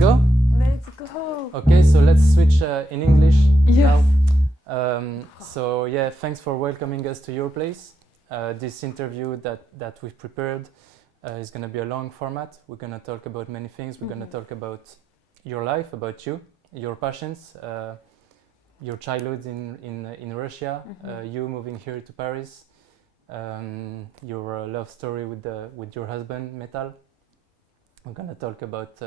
go? Let's go. Okay, so let's switch in English Yes. now. So yeah, thanks for welcoming us to your place. This interview that we've prepared is going to be a long format. We're going to talk about many things. We're going to talk about your life, about you, your passions, your childhood in Russia, you moving here to Paris, your love story with your husband, Metal. We're going to talk about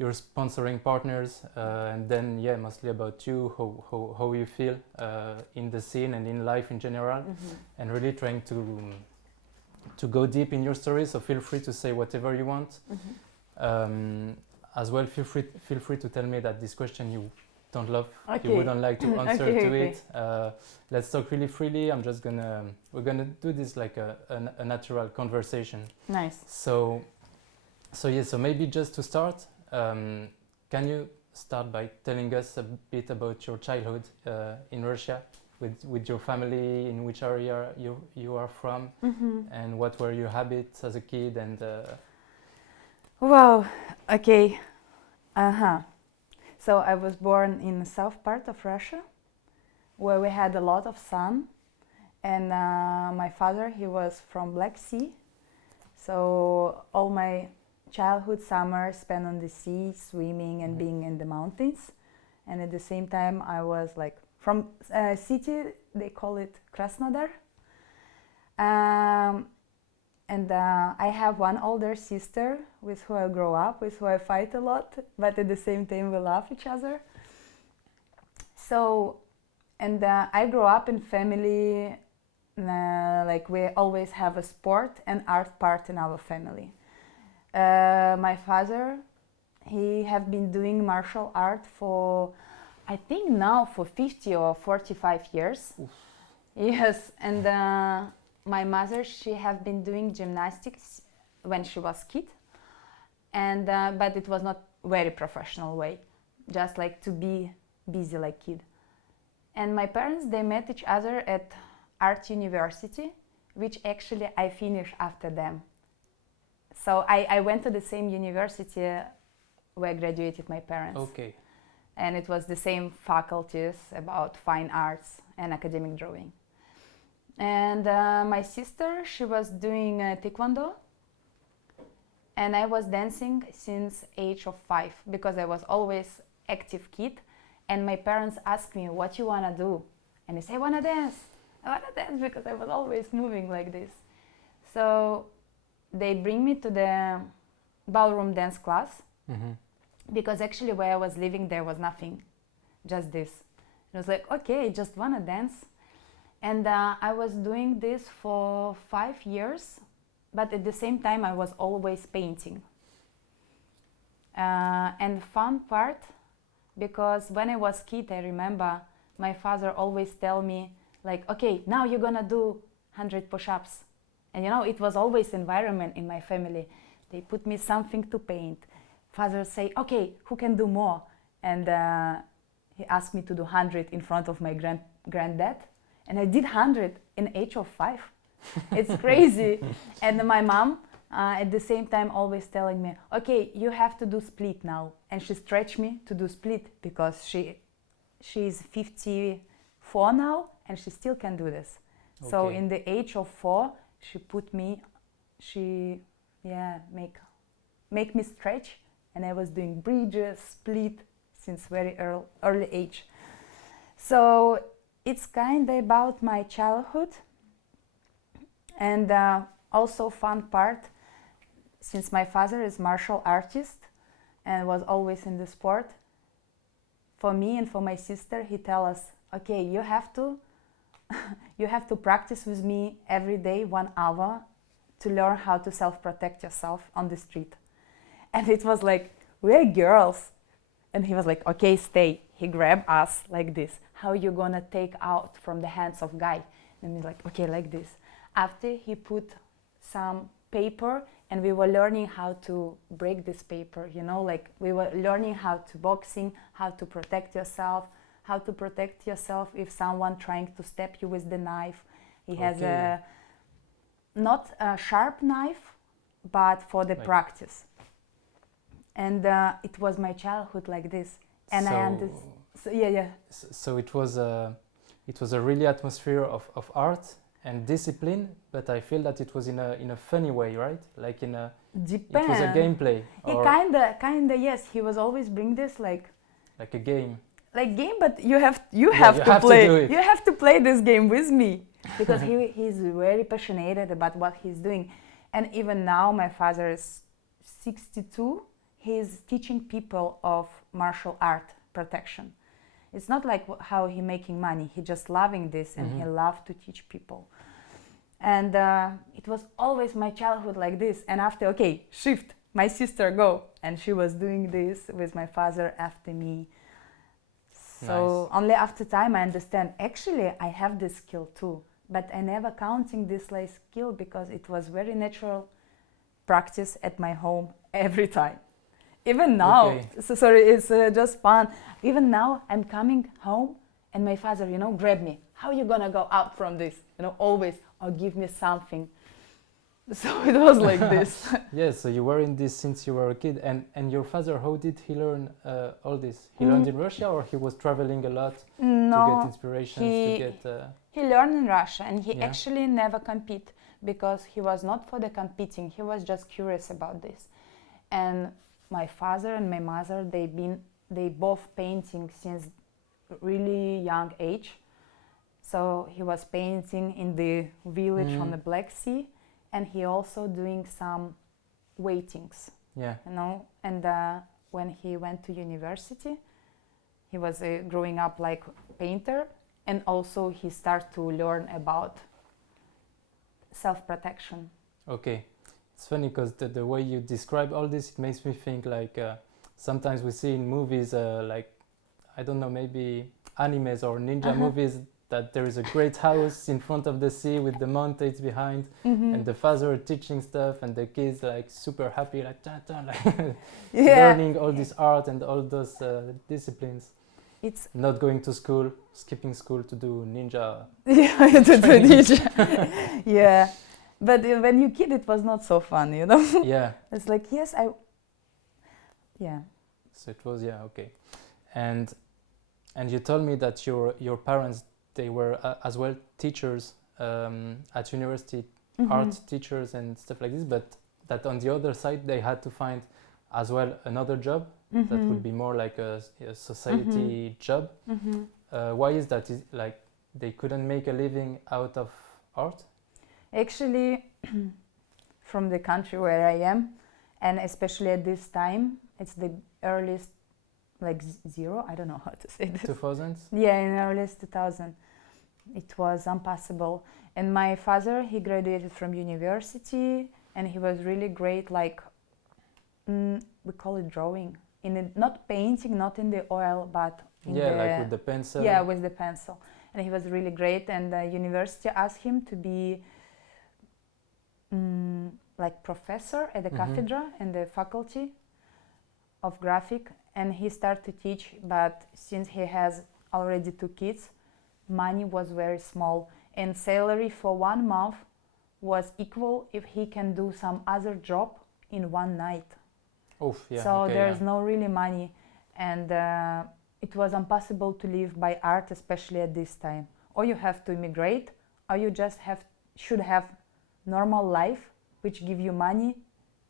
your sponsoring partners, and then mostly about you, how you feel in the scene and in life in general, and really trying to go deep in your story. So feel free to say whatever you want. As well, feel free to tell me that this question you don't love, you wouldn't like to answer to it. Let's talk really freely. We're gonna do this like a natural conversation. Nice. So maybe just to start, can you start by telling us a bit about your childhood in Russia, with your family, in which area you are from, and what were your habits as a kid, and Wow. Okay. So I was born in the south part of Russia, where we had a lot of sun, and my father, he was from Black Sea, so all my childhood summer spent on the sea, swimming and being in the mountains. And at the same time I was like from city, they call it Krasnodar, and I have one older sister with who I grow up, with who I fight a lot, but at the same time we love each other. So, and I grew up in family, like we always have a sport and art part in our family. My father, he have been doing martial art for, I think now for 50 or 45 years. Oof. Yes, and my mother, she have been doing gymnastics when she was kid, and but it was not very professional way, just like to be busy like kid. And my parents, they met each other at art university, which actually I finished after them. So I went to the same university where I graduated my parents. Okay. And it was the same faculties about fine arts and academic drawing. And my sister, she was doing taekwondo, and I was dancing since age of 5 because I was always active kid. And my parents asked me, what you wanna do? And I say, I wanna dance because I was always moving like this. So they bring me to the ballroom dance class, because actually where I was living there was nothing, just this. And I was like, okay, I just wanna dance. And I was doing this for 5 years, but at the same time I was always painting. And fun part, because when I was kid, I remember my father always tell me like, okay, now you're gonna do 100 push-ups. And you know, it was always environment in my family. They put me something to paint. Father say, okay, who can do more? And he asked me to do 100 in front of my granddad. And I did 100 in age of 5. It's crazy. And my mom, at the same time, always telling me, okay, you have to do split now. And she stretched me to do split because she's 54 now and she still can do this. Okay. So in the age of 4, she put me, make me stretch, and I was doing bridges, split since very early age. So it's kind of about my childhood, and also fun part, since my father is martial artist and was always in the sport, for me and for my sister, he tell us, okay, you have to practice with me every day 1 hour to learn how to self-protect yourself on the street. And it was like, we're girls. And he was like, okay, stay. He grabbed us like this. How you gonna take out from the hands of guy? And he's like, okay, like this. After he put some paper, and we were learning how to break this paper, you know, like we were learning how to boxing, how to protect yourself, if someone trying to stab you with the knife. He has not a sharp knife, but for the practice. and it was my childhood like this. And so, I understand. So, yeah. So it was a really atmosphere of art and discipline, but I feel that it was in a funny way, right? Like it was a gameplay. Yeah, kinda, yes. He was always bring this like a game. Like game, but you have to play. You have to play this game with me because he's very passionate about what he's doing, and even now my father is 62. He's teaching people of martial art protection. It's not like how he making money. He just loving this, and he loved to teach people. And it was always my childhood like this. And after, shift, my sister go, and she was doing this with my father after me. So nice. Only after time I understand, actually I have this skill too, but I never counting this like skill because it was very natural practice at my home every time. Even now, it's just fun. Even now I'm coming home and my father, grab me. How you gonna go out from this? Always, or give me something. So it was like this. Yeah, so you were in this since you were a kid. And your father, how did he learn all this? He learned in Russia, or he was traveling a lot to get inspirations? He learned in Russia, and he actually never compete because he was not for the competing. He was just curious about this. And my father and my mother, they both painting since really young age. So he was painting in the village on the Black Sea. And he also doing some waitings, and when he went to university, he was growing up like painter, and also he started to learn about self-protection. Okay, it's funny because the way you describe all this, it makes me think like sometimes we see in movies like, I don't know, maybe animes or ninja movies, that there is a great house in front of the sea with the mountains behind, and the father teaching stuff, and the kids like super happy, like learning all this art and all those disciplines. It's not going to school, skipping school to do ninja. Yeah, to do ninja. Yeah, but when you kid, it was not so fun, Yeah. It's like Yeah. So it was okay, and you told me that your parents, they were as well teachers at university, art teachers and stuff like this, but that on the other side they had to find as well another job that would be more like a society job. Why is that? Is like they couldn't make a living out of art? Actually, from the country where I am, and especially at this time, it's the earliest, like zero, I don't know how to say this. 2000s? Yeah, in earliest 2000. It was impossible. And my father, he graduated from university, and he was really great, like, we call it drawing. Not painting, not in the oil, but in like with the pencil. Yeah, with the pencil. And he was really great, and the university asked him to be like professor at the cathedra and the faculty of graphic, and he started to teach, but since he has already 2 kids, money was very small, and salary for 1 month was equal if he can do some other job in 1 night. Oof, yeah, so there's no really money, and it was impossible to live by art, especially at this time. Or you have to immigrate, or you just should have normal life, which give you money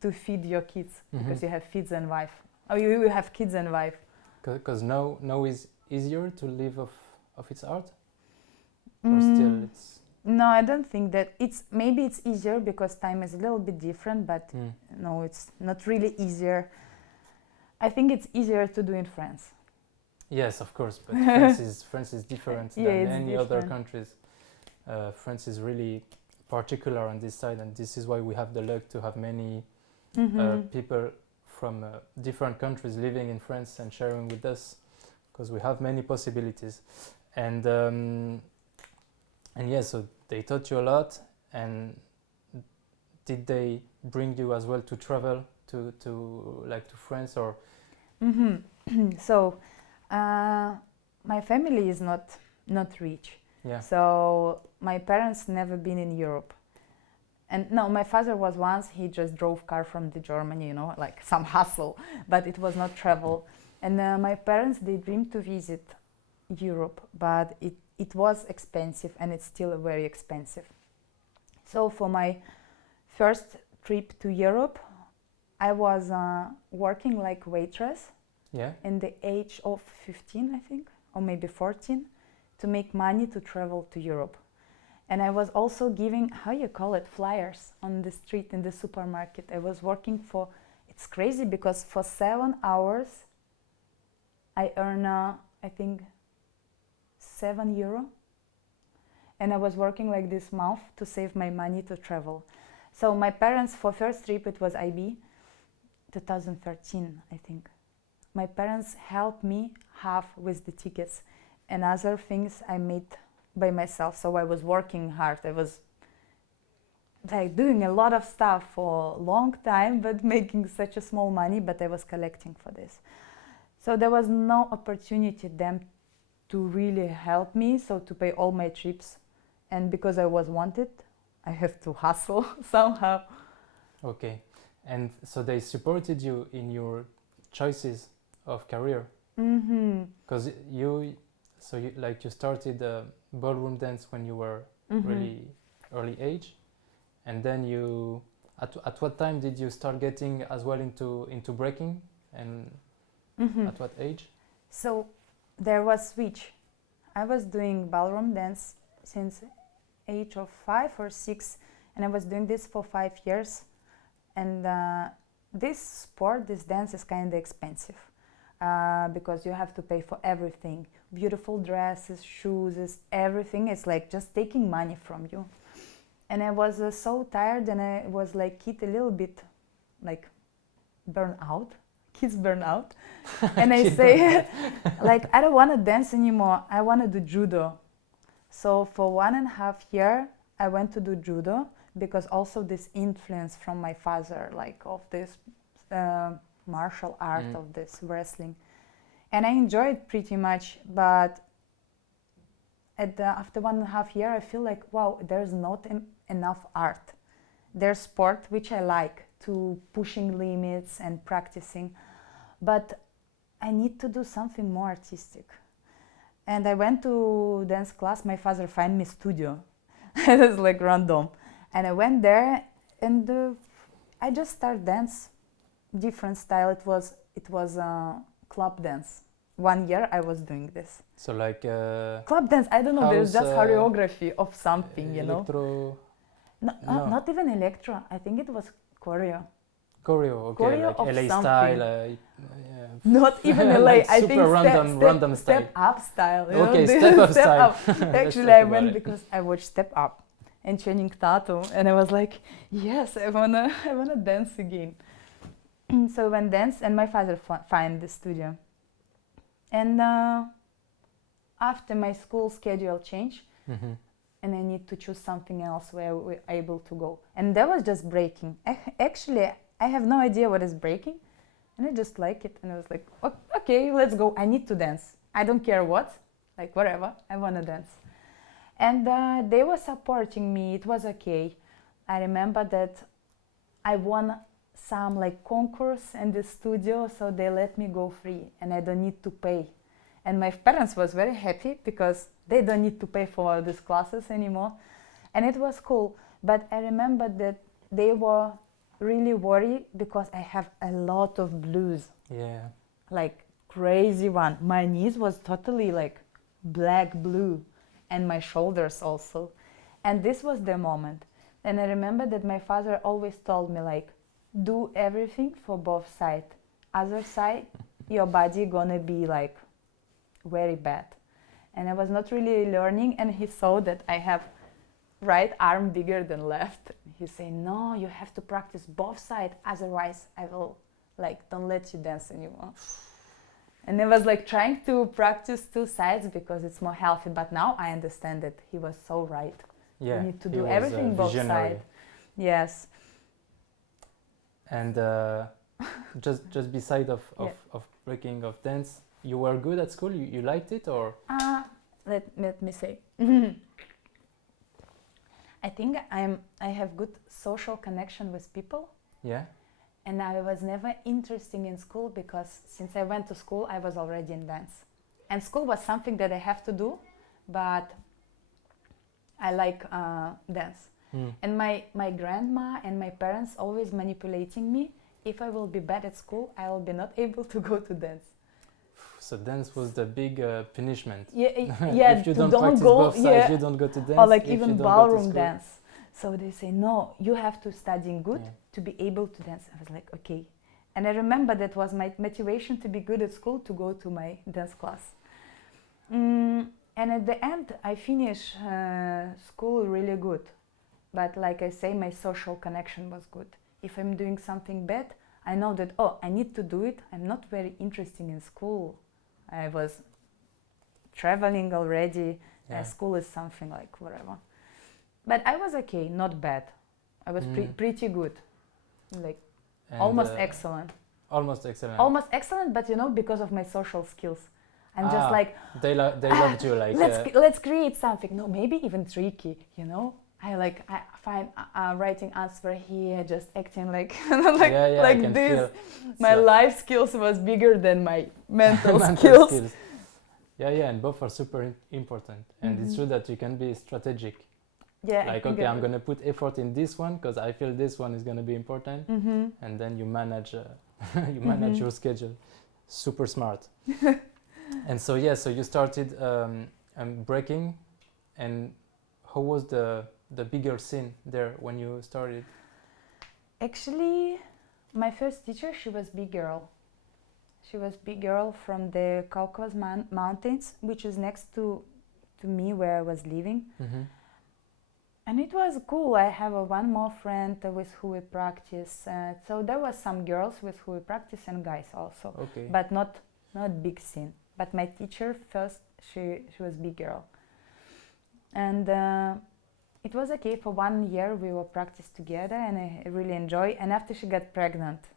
to feed your kids, because you have kids and wife. Or you have kids and wife. Because now is easier to live of its art? Or still it's... No, I don't think that. Maybe it's easier because time is a little bit different, but no, it's not really easier. I think it's easier to do in France. Yes, of course, but France is different than any other countries. France is really particular on this side, and this is why we have the luck to have many people from different countries living in France and sharing with us, because we have many possibilities. And yeah, so they taught you a lot. And did they bring you as well to travel to France, or? So my family is not rich. Yeah. So my parents never been in Europe. And no, my father was once, he just drove car from the Germany, you know, like some hustle, but it was not travel. And my parents, they dreamed to visit Europe, but it was expensive, and it's still very expensive. So for my first trip to Europe, I was working like waitress in the age of 15, I think, or maybe 14, to make money to travel to Europe. And I was also giving, how you call it, flyers on the street in the supermarket. I was working for, it's crazy because for 7 hours I earn, I think, €7. And I was working like this month to save my money to travel. So my parents, for first trip, it was IB, 2013, I think. My parents helped me half with the tickets, and other things I made by myself. So I was working hard. I was like doing a lot of stuff for a long time, but making such a small money, but I was collecting for this. So there was no opportunity them to really help me, so to pay all my trips. And because I was wanted, I have to hustle somehow. Okay. And so they supported you in your choices of career? Because you started ballroom dance when you were really early age, and then you, at what time did you start getting as well into breaking, and at what age? So there was switch. I was doing ballroom dance since age of 5 or 6, and I was doing this for 5 years. And this sport, this dance, is kind of expensive because you have to pay for everything. Beautiful dresses, shoes, everything. It's like just taking money from you. And I was so tired, and I was like a little bit like burn out. Kids burn out. And I say, like, I don't want to dance anymore. I want to do judo. So for 1.5 years, I went to do judo, because also this influence from my father, like of this martial art, of this wrestling. And I enjoyed pretty much, but after 1.5 years, I feel like, wow, there's not enough art. There's sport, which I like, to pushing limits and practicing, but I need to do something more artistic. And I went to dance class. My father found me studio. It was like random. And I went there, and I just started dance, different style. It was club dance. 1 year I was doing this. So like club dance. I don't know. There's just choreography of something, you know. No. Not even electro. I think it was choreo. Choreo, okay, choreo like of LA something. style. Not even LA. Like I super think random style. Step up style. Okay, step up style. Actually, I went because I watched Step Up and Channing Tatum, and I was like, yes, I wanna dance again. So I went dance, and my father found the studio. And after my school schedule changed, and I need to choose something else where we're able to go. And that was just breaking. Actually, I have no idea what is breaking, and I just like it. And I was like, okay, let's go. I need to dance. I don't care what, like whatever, I want to dance. And they were supporting me. It was okay. I remember that I won some like concourse in the studio, so they let me go free, and I don't need to pay. And my parents was very happy because they don't need to pay for these classes anymore. And it was cool. But I remember that they were really worried because I have a lot of blues. Yeah. Like crazy one. My knees was totally like black blue, and my shoulders also. And this was the moment. And I remember that my father always told me, like, do everything for both sides. Other side, your body gonna be like very bad. And I was not really learning, and he saw that I have right arm bigger than left. He said, no, you have to practice both sides, otherwise I will like don't let you dance anymore. And I was like trying to practice two sides because it's more healthy, but now I understand that he was so right. Yeah, you need to do everything both sides. Yes. And just beside of breaking, of dance, you were good at school? You liked it, or? Let me say. I think I have good social connection with people, Yeah. and I was never interested in school because since I went to school, I was already in dance, and school was something that I have to do, but I like dance. And my grandma and my parents always manipulating me. If I will be bad at school, I will be not able to go to dance. So dance was the big punishment. Yeah. If you to don't don't practice go, both sides, yeah, you don't go to dance. or like if you even don't go to ballroom school. dance. So they say no, you have to study good Yeah. to be able to dance. I was like, okay. And I remember that was my motivation to be good at school, to go to my dance class. And at the end, I finished school really good. But like I say, my social connection was good. If I'm doing something bad, I know that, oh, I need to do it. I'm not very interested in school. I was traveling already. Yeah. School is something like whatever. But I was okay, not bad. I was pretty good. Like And, almost excellent. Almost excellent. Almost excellent, but because of my social skills. I'm just like, they loved you, like let's create something. No, maybe even tricky, I find writing answer here, just acting like like this. feel. My life skills was bigger than my mental skills. Yeah, and both are super important. And it's true that you can be strategic. Yeah, like, okay, I'm gonna put effort in this one because I feel this one is gonna be important, and then you manage your schedule. Super smart. And so you started breaking, and how was the bigger scene there when you started? Actually, my first teacher, she was big girl. She was big girl from the Caucasus Mountains, which is next to me where I was living. And it was cool. I have one more friend with who we practice. So there was some girls with who we practice and guys also. Okay. But not big scene. But my teacher first, she was big girl. And it was okay. For 1 year we were practice together and I really enjoy. And after she got pregnant,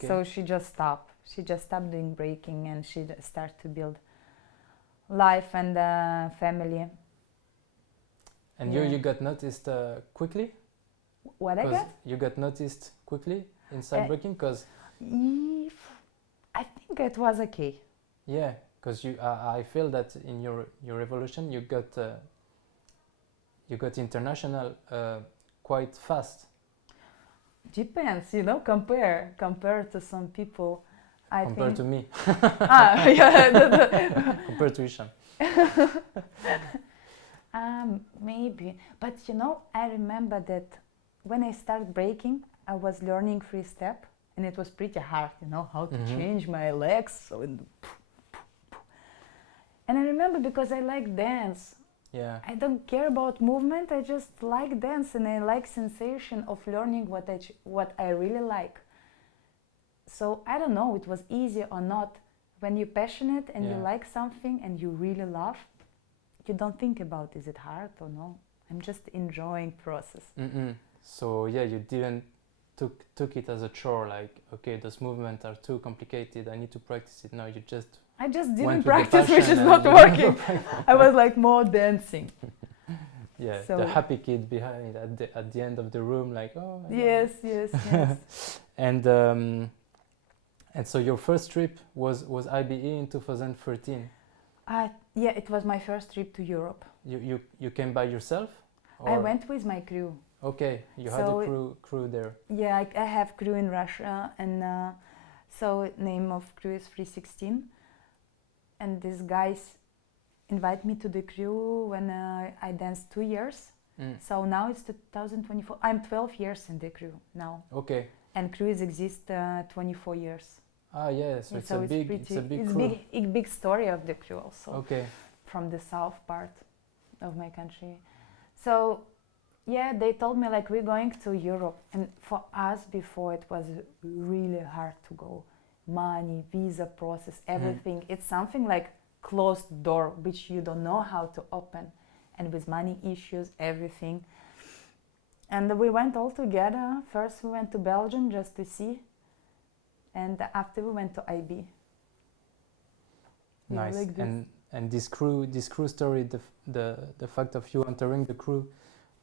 so she just stopped. She just stopped doing breaking and she started to build life and family. And you got noticed quickly? What I got? You got noticed quickly inside breaking? Because I think it was okay. Yeah, because I feel that in your evolution you got international quite fast. Depends, compare to some people. Compared to me. Yeah. Compared to Isham. Maybe, but I remember that when I started breaking, I was learning free step, and it was pretty hard, how to change my legs. So, and I remember because I like dance. Yeah. I don't care about movement. I just like dance, and I like sensation of learning what I really like. So I don't know, it was easy or not. When you're passionate and you like something and you really love, you don't think about is it hard or no. I'm just enjoying process. So you didn't took it as a chore, like, okay, those movements are too complicated, I need to practice it. No, I just didn't practice, which is not working. I was like more dancing. Yeah, so the happy kid behind at the end of the room, like, oh. Yes. And so your first trip was IBE in 2013. Yeah, it was my first trip to Europe. You came by yourself? Or? I went with my crew. Okay, you had a crew there. Yeah, I have crew in Russia, and so name of crew is 316. And these guys invite me to the crew when I danced 2 years. So now it's 2024. I'm 12 years in the crew now. Okay. And crews exist 24 years. Ah, yeah, so it's a big crew. It's big story of the crew also. Okay. From the south part of my country. So, yeah, they told me like we're going to Europe, and for us before it was really hard to go. Money, visa process, everything. It's something like closed door which you don't know how to open, and with money issues, everything. And we went all together. First we went to Belgium just to see, and after we went to IB. Nice. Like and this crew story, the fact of you entering the crew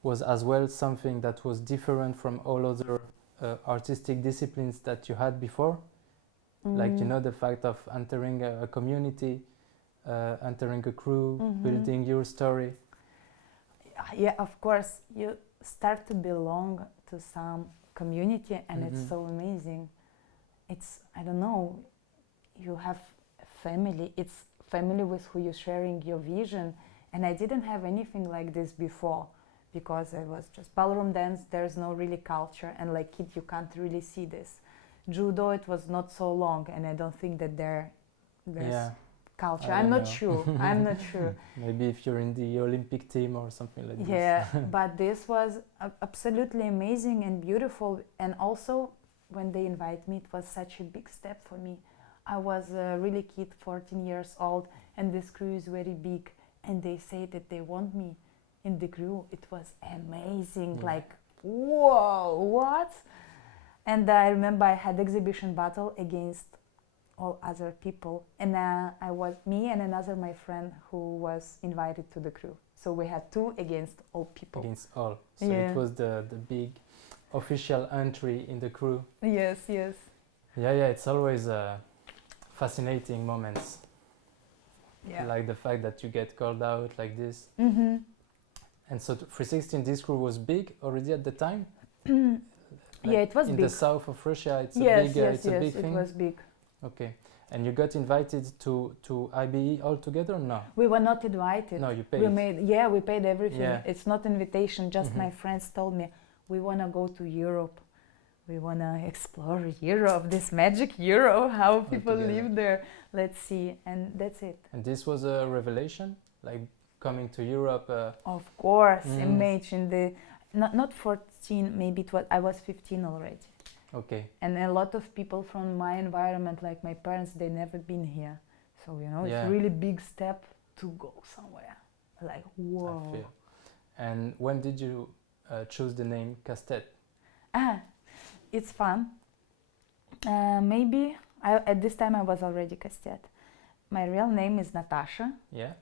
was as well something that was different from all other artistic disciplines that you had before? Like, you know, the fact of entering a community, entering a crew, building your story. Yeah, of course, you start to belong to some community, and it's so amazing. It's, I don't know, you have family, it's family with who you're sharing your vision, and I didn't have anything like this before, because it was just ballroom dance, there's no really culture, and like kid you can't really see this. Judo, it was not so long, and I don't think that there's culture. I'm not sure. I'm not sure. Maybe if you're in the Olympic team or something like this. Yeah, but this was absolutely amazing and beautiful. And also, when they invite me, it was such a big step for me. I was a really kid, 14 years old, and this crew is very big. And they say that they want me in the crew. It was amazing. Like, whoa, what? And I remember I had exhibition battle against all other people, and I was me and another my friend who was invited to the crew. So we had 2 against all people. Against all. So it was the big official entry in the crew. Yes, yes. Yeah, it's always fascinating moments. Yeah. Like the fact that you get called out like this. Mm-hmm. And so 316, this crew was big already at the time? Yeah, it was in big. In the south of Russia, it's yes, a big, yes, it's a big thing? It was big. Okay. And you got invited to IBE altogether? No. We were not invited. No, you paid. We paid everything. Yeah. It's not invitation, just my friends told me, we want to go to Europe. We want to explore Europe, this magic Europe, how people live there. Let's see. And that's it. And this was a revelation? Like coming to Europe? Of course. Imagine the... Not 14, maybe it was, I was 15 already. Okay. And a lot of people from my environment, like my parents, they never been here. So, you know, it's a really big step to go somewhere. Like, whoa. I feel. And when did you choose the name Kastet? It's fun. Maybe, at this time I was already Kastet. My real name is Natasha. Yeah.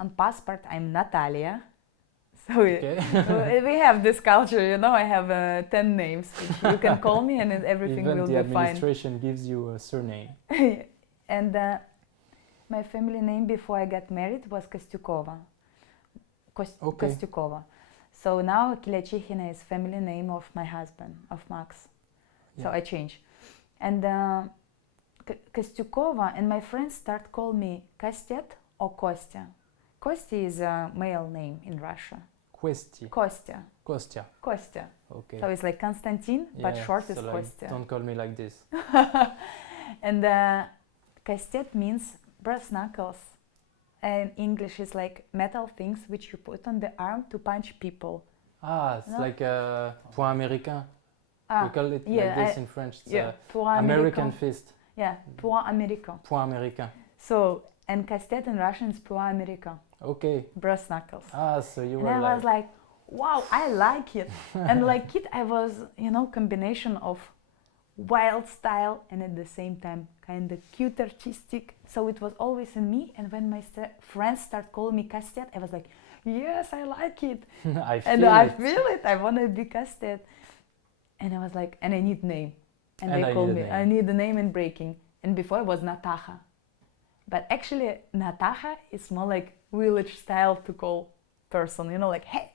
On passport, I'm Natalia. So we have this culture, you know, I have 10 names, which you can call me and everything Even will the be fine. administration gives you a surname. And my family name before I got married was Kostyukova. Kostyukova. So now Kilyachikhina is family name of my husband, of Max. So I changed. And Kostyukova, and my friends start calling me Kastet or Kostya. Kostya is a male name in Russia. Kostya. Okay. So it's like Konstantin, but short is like, Kostya. Don't call me like this. And Kastet means brass knuckles. And English is like metal things which you put on the arm to punch people. It's like a point américain. We call it like this in French. It's American fist. Yeah, point américain. Point américain. So, and Kastet in Russian is point américain. Okay. Brass knuckles. So you were and I was like, wow, I like it. And like kid, I was, you know, combination of wild style and at the same time kind of cute artistic. So it was always in me. And when my friends start calling me Kastet, I was like, yes, I like it. I feel it. I want to be Kastet. And I was like, and I need name. And they called me, I need a name in breaking. And before it was Natasha. But actually, Natasha is more like village style to call person, you know, like, hey,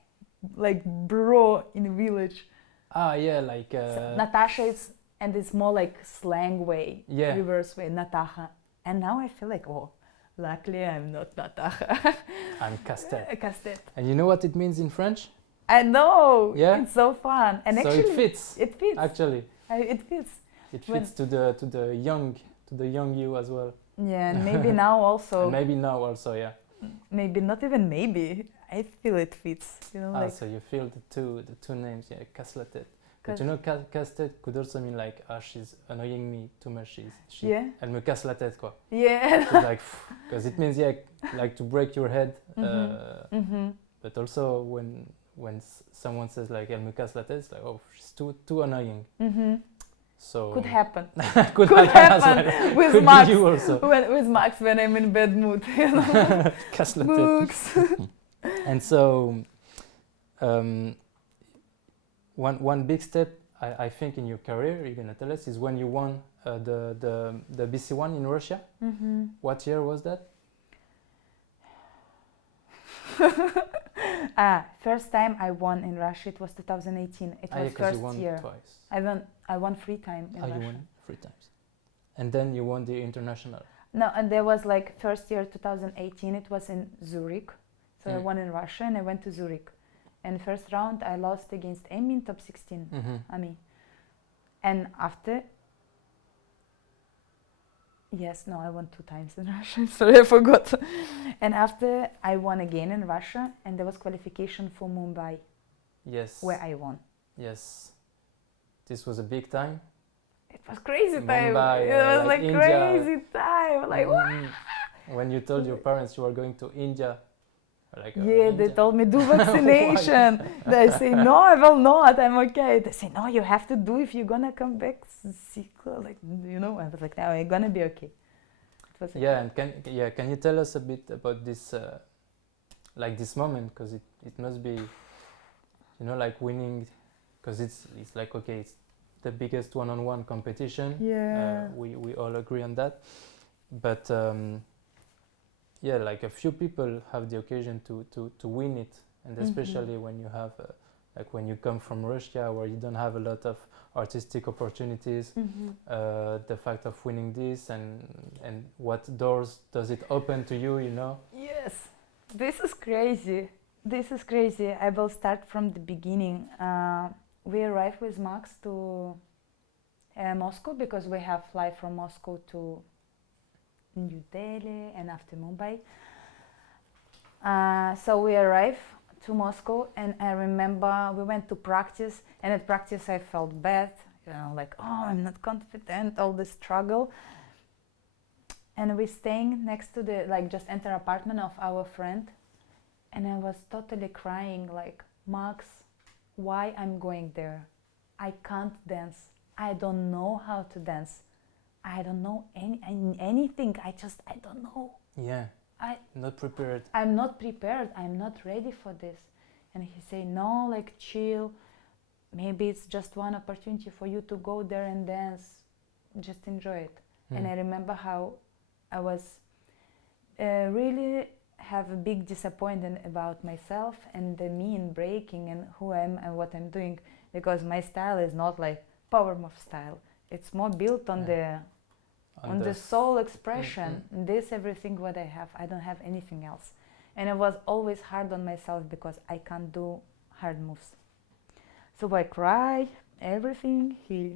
like bro in village. Like... So Natasha is, and it's more like slang way, reverse way, Natasha. And now I feel like, oh, luckily I'm not Natasha. I'm Kastet. Kastet. And you know what it means in French? I know. Yeah? It's so fun. And so actually, it fits. It fits. Actually. It fits. It fits to the young you as well. Yeah, and maybe now also. And maybe now also, yeah. Maybe not even maybe. I feel it fits. You know, like so you feel the two names, Kastet. But you know, Kastet could also mean like, she's annoying me too much. Elle me casse la tête, quoi. Yeah. She's like, because it means like to break your head. But also when someone says like, elle me casse la tête, it's like, oh, she's too annoying. So could happen. could happen with could Max. Be you also. With Max when I'm in bad mood, you know. Casse la tête. And so, um, one big step I think in your career, you're gonna tell us, is when you won the BC1 in Russia. Mm-hmm. What year was that? First time I won in Russia, it was 2018. It was Because first you won year. twice. I won 3 times in Russia. You won 3 times. And then you won the international. No, and there was like first year 2018. It was in Zurich, so I Mm. won in Russia and I went to Zurich. And first round I lost against Amy in top 16. Mm-hmm. Amy. And after. Yes, no, I won 2 times in Russia. Sorry, I forgot. And after I won again in Russia, and there was qualification for Mumbai, Yes. where I won. Yes. This was a big time. It was crazy time. Mumbai, It was like India. crazy time. Like When you told your parents you were going to India, like yeah, they India? told me do vaccination. They say no, I will not. I'm okay. They say no, you have to do if you're gonna come back sick. Like I was like, no, I'm gonna be okay. It was Yeah, and can you tell us a bit about this, like this moment, because it must be, like winning, because it's like okay, it's the biggest one-on-one competition. Yeah. We all agree on that, but yeah, like a few people have the occasion to win it, and especially when you have like when you come from Russia where you don't have a lot of artistic opportunities, the fact of winning this and what doors does it open to you, Yes, this is crazy. I will start from the beginning. We arrived with Max to Moscow because we have flight from Moscow to New Delhi and after Mumbai. So we arrived to Moscow, and I remember we went to practice, and at practice I felt bad, like, oh, I'm not confident, all this struggle. And we staying next to the, like, just enter apartment of our friend, and I was totally crying, like, Max, why I'm going there? I can't dance. I don't know how to dance. I don't know anything. I don't know. Yeah. Not prepared. I'm not prepared. I'm not ready for this. And he say, no, like chill. Maybe it's just one opportunity for you to go there and dance. Just enjoy it. And I remember how I was really have a big disappointment about myself and me in breaking and who I am and what I'm doing, because my style is not like power move style. It's more built on the soul expression. This everything what I have. I don't have anything else. And I was always hard on myself because I can't do hard moves. So I cry, everything. He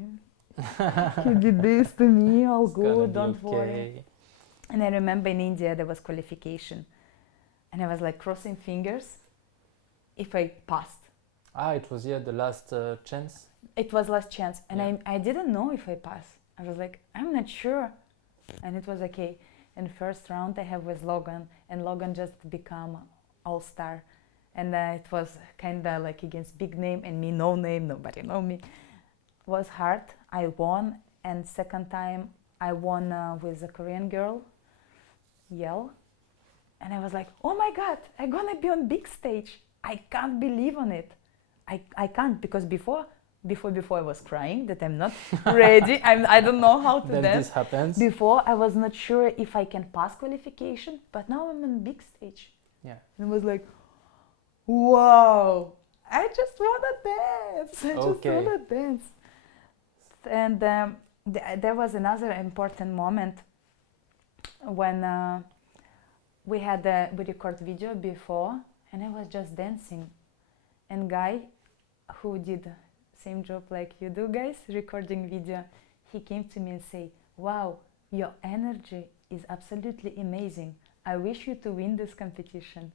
did this to me, all It's good, gonna be don't worry. And I remember in India there was qualification. And I was like crossing fingers if I passed. It was the last chance. It was last chance. And I didn't know if I passed. I was like, I'm not sure. And it was okay. And first round I have with Logan, and Logan just become all-star. And it was kind of like against big name and me no name, nobody know me. It was hard. I won, and second time I won with a Korean girl, Yell. And I was like, oh my God, I'm gonna be on big stage. I can't believe on it. I can't, because before I was crying that I'm not ready. I don't know how to then dance. This happens. Before I was not sure if I can pass qualification, but now I'm on big stage. Yeah. And I was like, wow, I just wanna dance. I just wanna dance. And there was another important moment when we record video before, and I was just dancing, and guy who did same job like you do, guys, recording video, he came to me and say, wow, your energy is absolutely amazing. I wish you to win this competition.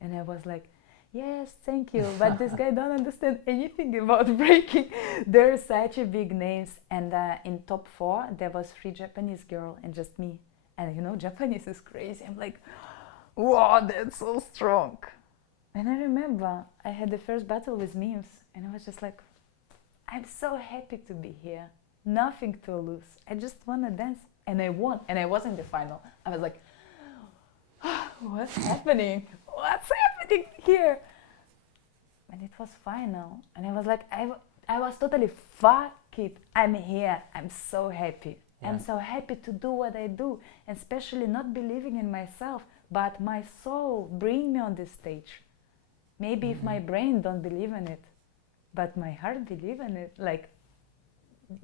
And I was like, yes, thank you, but this guy don't understand anything about breaking. There are such a big names, and in top 4 there was 3 Japanese girl and just me. And Japanese is crazy. I'm like, wow, that's so strong. And I remember I had the first battle with Memes, and I was just like, I'm so happy to be here. Nothing to lose. I just want to dance. And I won. And I was in the final. I was like, what's happening? What's happening here? and it was final. And I was like, I was totally, fuck it, I'm here, I'm so happy. Yeah. I'm so happy to do what I do, and especially not believing in myself, but my soul bring me on this stage. Maybe if my brain don't believe in it, but my heart believe in it, like,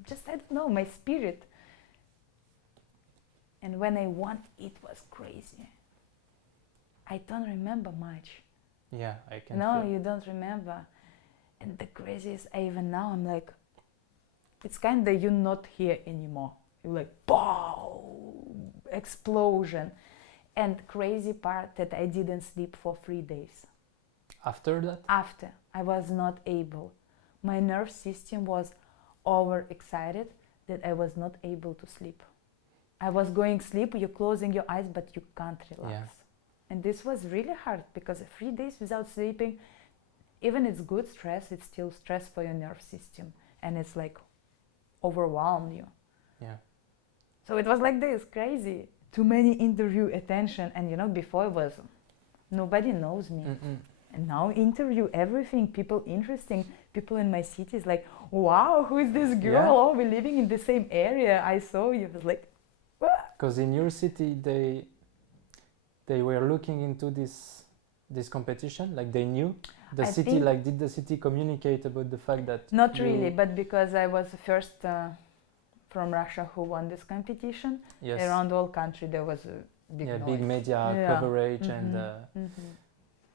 just, I don't know, my spirit. And when I won, it was crazy. I don't remember much. Yeah, I can No, feel. you don't remember. And the craziest, even now, I'm like, it's kind of you're not here anymore. You're like, boom, explosion. And crazy part that I didn't sleep for 3 days. After that? After, I was not able. My nerve system was overexcited that I was not able to sleep. I was going sleep, you're closing your eyes, but you can't relax. Yeah. And this was really hard because 3 days without sleeping, even it's good stress, it's still stress for your nerve system. And it's like overwhelm you. Yeah. So it was like this, crazy. Too many interview attention. And you know, before it was, nobody knows me. And now interview everything, people interesting, people in my city is like, wow, who is this girl? Yeah. Oh, we're living in the same area. I saw you. It was like, what? Because in your city, they were looking into this competition, like they knew the I city. think- Like, did the city communicate about the fact that? Not you- really, but because I was the first from Russia who won this competition, Yes. around all country there was a big Yeah, noise. big media Yeah. coverage and. Mhm.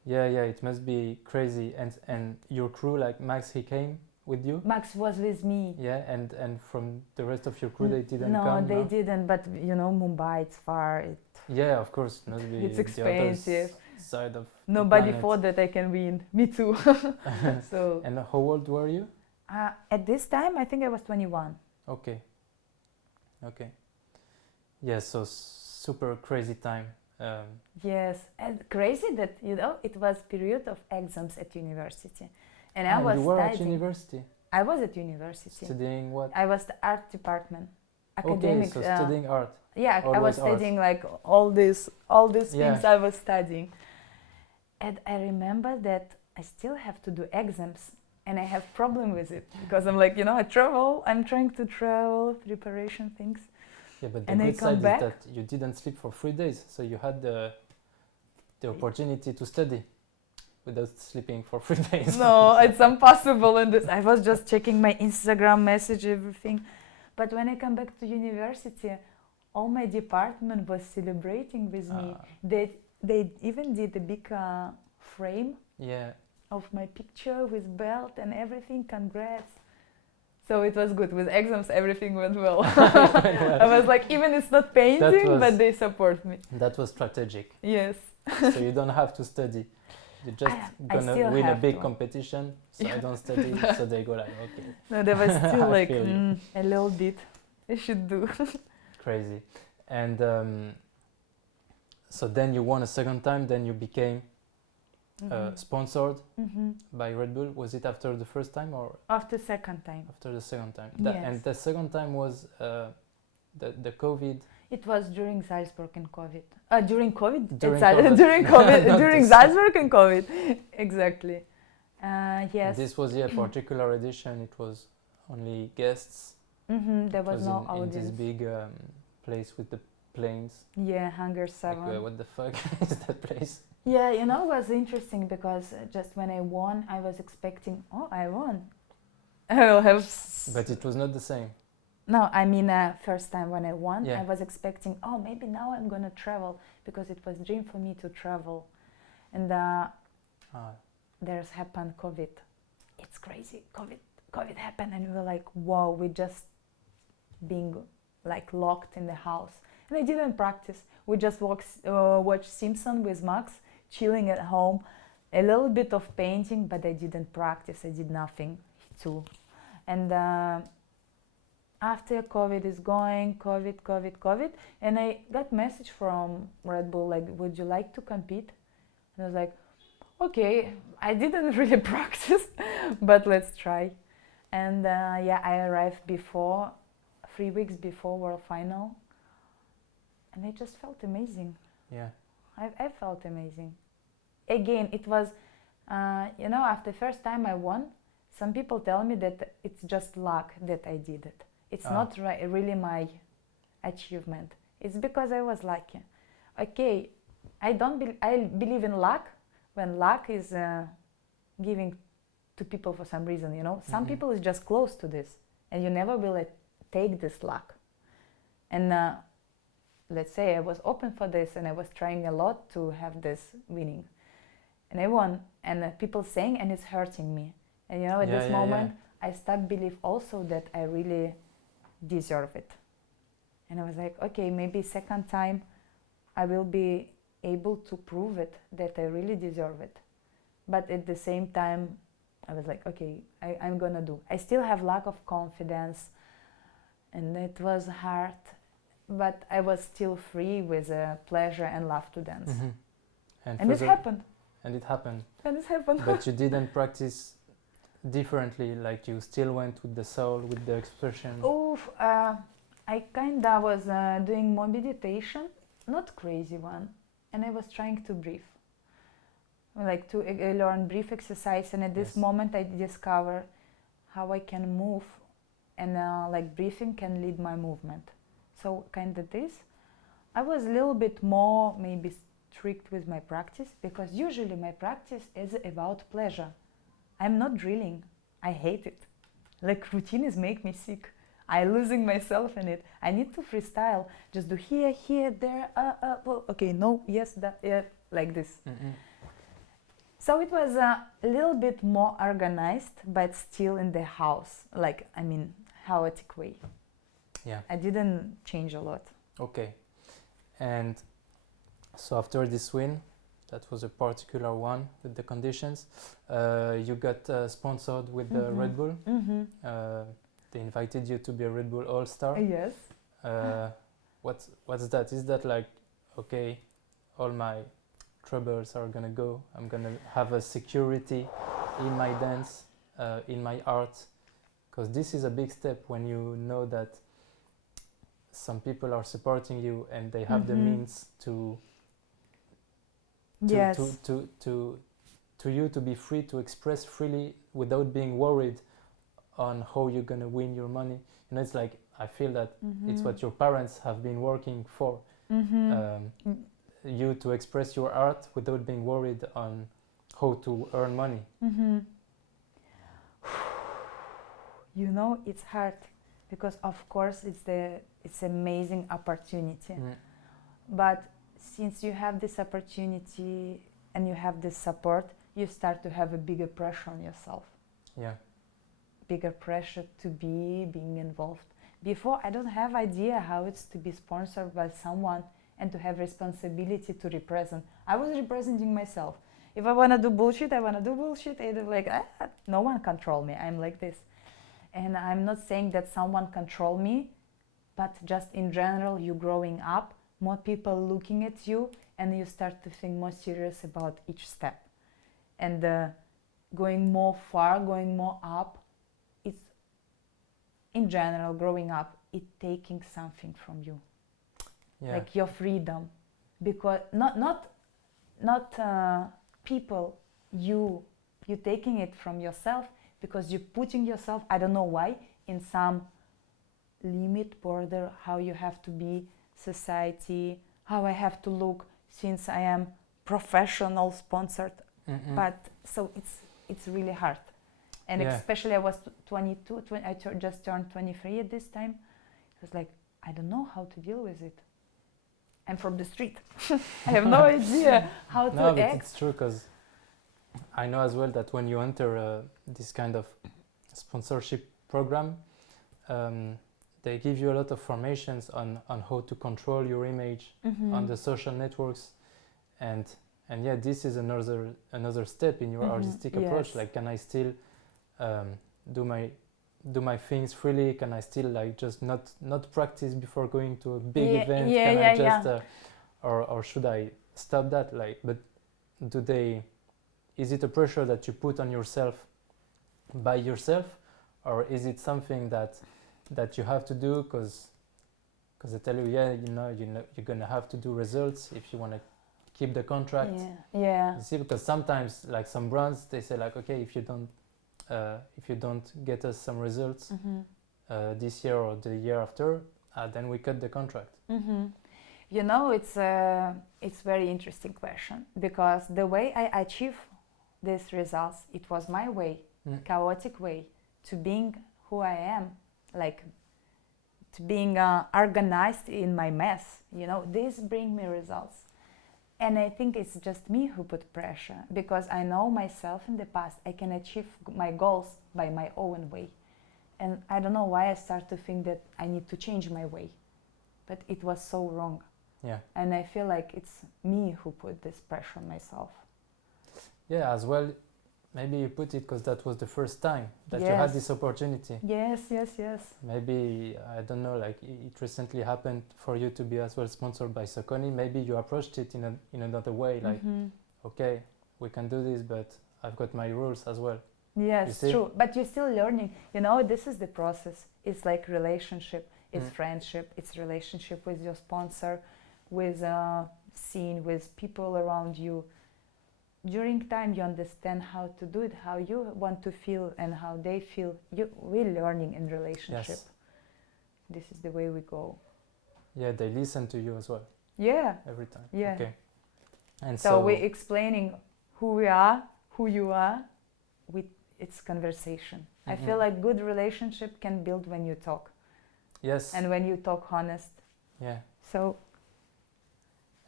Yeah, it must be crazy. And your crew, like Max, he came with you. Max was with me. Yeah, and from the rest of your crew, they didn't no, come. they didn't. But you know, Mumbai, it's far. Yeah, of course, it must be It's the other expensive. side of the Nobody planet. thought that I can win. Me too. So And how old were you? at this time, I think I was 21. Okay. Yeah, so super crazy time. Yes, and crazy that you know it was period of exams at university, and I was you were at studying. university, I was at university. studying what? I was the art department, Okay, academics. so studying art. Yeah, I always was art. studying like all these Yeah. things I was studying, and I remember that I still have to do exams, and I have problem with it because I'm like, you know, I'm trying to travel, preparation things. Yeah, but the And I good come side back. is that you didn't sleep for 3 days, so you had the opportunity to study without sleeping for 3 days. No, it's impossible in this. I was just checking my Instagram message, everything. But when I come back to university, all my department was celebrating with me. They even did a big frame Yeah, of my picture with belt and everything. Congrats. So it was good. With exams, everything went well. I was like, even it's not painting, but they support me. that was strategic. Yes. So you don't have to study. You're just I gonna still win a have big to. competition, so I don't study. So they go like, okay, No, there was still I like feel you. a little bit I should do. crazy. And so then you won a second time. Then you became sponsored by Red Bull. Was it after the first time or After second time. after the second time? Yes. And the second time was the COVID. It was during Salzburg and COVID. During COVID? During It's COVID. during COVID. Not During this. Salzburg and COVID. Exactly. Yes. This was a particular edition. It was only guests. There It was no in this audience. big place with the planes. Yeah, Hunger 7. Like, what the fuck is that place? Yeah, you know, it was interesting because just when I won, I was expecting, oh, I won. I will have. But it was not the same. No, I mean, first time when I won, Yeah. I was expecting, oh, maybe now I'm gonna travel because it was dream for me to travel, and there's happened COVID. It's crazy. COVID happened, and we were like, wow, we just being like locked in the house, and I didn't practice. We just watched Simpson with Max, chilling at home, a little bit of painting, but I didn't practice. I did nothing too, and. After COVID is going, COVID, and I got message from Red Bull like, would you like to compete? And I was like, okay, I didn't really practice, but let's try. And yeah, I arrived 3 weeks before World Final, and I just felt amazing. Yeah. I felt amazing. Again, it was You know, after first time I won, some people tell me that it's just luck that I did it. It's not really my achievement. It's because I was lucky. Okay, I believe in luck when luck is giving to people for some reason, you know. Some people is just close to this, and you never will take this luck. And let's say I was open for this, and I was trying a lot to have this winning, and I won. And people saying, and it's hurting me. And you know, at this moment, I start believe also that I really deserve it. And I was like, okay, maybe second time I will be able to prove it that I really deserve it. But at the same time, I was like, okay, I'm gonna do. I still have lack of confidence, and it was hard, but I was still free with pleasure and love to dance. And it happened. And it happened. And it happened. But you didn't practice differently, like you still went with the soul, with the expression. I kinda was doing more meditation, not crazy one, and I was trying to breathe, like to learn breath exercise. And at this moment, I discover how I can move, and like breathing can lead my movement. So kinda this. I was a little bit more maybe strict with my practice, because usually my practice is about pleasure. I'm not drilling. I hate it. Like routines make me sick. I'm losing myself in it. I need to freestyle. Just do here, here, there, okay, no, yes, that, yeah, like this. So it was a little bit more organized, but still in the house, like, I mean, chaotic way. Yeah. I didn't change a lot. Okay. And so after this win, that was a particular one with the conditions, you got sponsored with Red Bull. They invited you to be a Red Bull All-Star. Yes. What's that? Is that like, okay, all my troubles are gonna go, I'm gonna have a security in my dance, in my art? Because this is a big step when you know that some people are supporting you and they have the means to you to be free to express freely without being worried on how you're gonna win your money. You know, it's like, I feel that it's what your parents have been working for, you to express your art without being worried on how to earn money. You know, it's hard, because of course it's amazing opportunity, but since you have this opportunity and you have this support, you start to have a bigger pressure on yourself. Yeah. Bigger pressure to being involved. Before, I don't have idea how it's to be sponsored by someone and to have responsibility to represent. I was representing myself. If I wanna do bullshit, I wanna do bullshit. I'm like, no one control me. I'm like this. And I'm not saying that someone control me, but just in general, you growing up, more people looking at you, and you start to think more serious about each step. And going more far, going more up, it's, in general, growing up, it taking something from you. Yeah. Like your freedom. Because not people, you taking it from yourself, because you're putting yourself, I don't know why, in some limit border, how you have to be, society, how I have to look, since I am professional sponsored. But so it's really hard. And especially I was 22, I just turned 23 at this time. It was like, I don't know how to deal with it. I'm from the street. I have no idea how to act. But it's true, because I know as well that when you enter this kind of sponsorship program, they give you a lot of formations on how to control your image on the social networks, and yeah, this is another step in your artistic approach. Like, can I still do my things freely? Can I still like just not practice before going to a big event? Or should I stop that? Like, but is it a pressure that you put on yourself by yourself, or is it something that you have to do because they tell you, you're gonna have to do results if you want to keep the contract. Yeah. You see, because sometimes like some brands, they say like, okay, if you don't get us some results this year or the year after, then we cut the contract. You know, it's very interesting question, because the way I achieve these results, it was my way, chaotic way to being who I am, like to being organized in my mess. You know, this bring me results. And I think it's just me who put pressure, because I know myself in the past, I can achieve my goals by my own way. And I don't know why I start to think that I need to change my way. But it was so wrong. Yeah. And I feel like it's me who put this pressure on myself. Yeah, as well, maybe you put it because that was the first time that you had this opportunity. Yes. Maybe, I don't know, like it recently happened for you to be as well sponsored by Soconi. Maybe you approached it in another way, like, okay, we can do this, but I've got my rules as well. Yes, true. But you're still learning. You know, this is the process. It's like relationship, it's friendship, it's relationship with your sponsor, with scene, with people around you. During time, you understand how to do it, how you want to feel and how they feel. We're learning in relationship. Yes. This is the way we go. Yeah, they listen to you as well. Yeah. Every time. Yeah. Okay. And so we're explaining who we are, who you are. It's conversation. I feel like good relationship can build when you talk. Yes. And when you talk honest. Yeah. So.